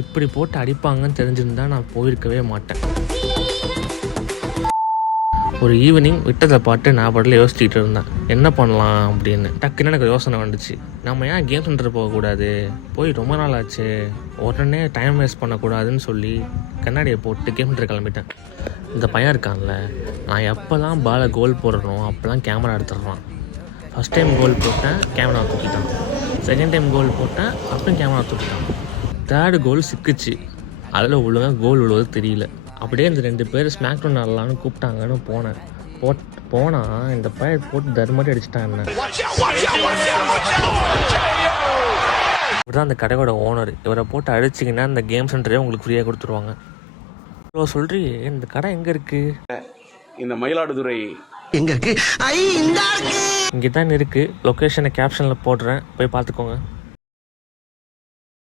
இப்படி போட்டு அடிப்பாங்கன்னு தெரிஞ்சிருந்தா நான் போயிருக்கவே மாட்டேன். ஒரு ஈவினிங் விட்டதை பாட்டு நான் பாட்டில் யோசிச்சுட்டு இருந்தேன் என்ன பண்ணலாம் அப்படின்னு. டக்குன்னு எனக்கு யோசனை வந்துச்சு, நம்ம ஏன் கேம் சென்டர் போகக்கூடாது, போய் ரொம்ப நாள் ஆச்சு, உடனே டைம் வேஸ்ட் பண்ணக்கூடாதுன்னு சொல்லி கண்ணாடியை போட்டு கேம் சென்டர் கிளம்பிட்டேன். இந்த பையன் இருக்கான்ல, நான் எப்போல்லாம் பாலை கோல் போடுறோம் அப்போல்லாம் கேமரா எடுத்துடுறான். ஃபஸ்ட் டைம் கோல் போட்டேன், கேமரா தூக்கிட்டான். செகண்ட் டைம் கோல் போட்டேன், அப்பயும் கேமரா தூக்கிட்டான். தேர்டு கோல் சிக்கிச்சு, அதில் ஒழுங்காக கோல் விழுவது தெரியல. அப்படியே இந்த 2 பேர் ஸ்மாக் டவுன் ஆடலான்னு கூப்பிட்டாங்கன்னு போனால் இந்த பையன் போட்டு தர்மாட்டி அடிச்சிட்டான் என்ன. இப்படிதான் அந்த கடையோட ஓனர், இவரை போட்டு அடிச்சிங்கன்னா இந்த கேம் சென்டரே உங்களுக்கு ஃப்ரீயாக கொடுத்துருவாங்க. இவ்வளோ சொல்றியே, இந்த கடை எங்கே இருக்குது? இந்த மயிலாடுதுறை எங்க இருக்கு? இங்கே தான் இருக்குது. லொக்கேஷனை கேப்ஷனில் போடுறேன், போய் பார்த்துக்கோங்க.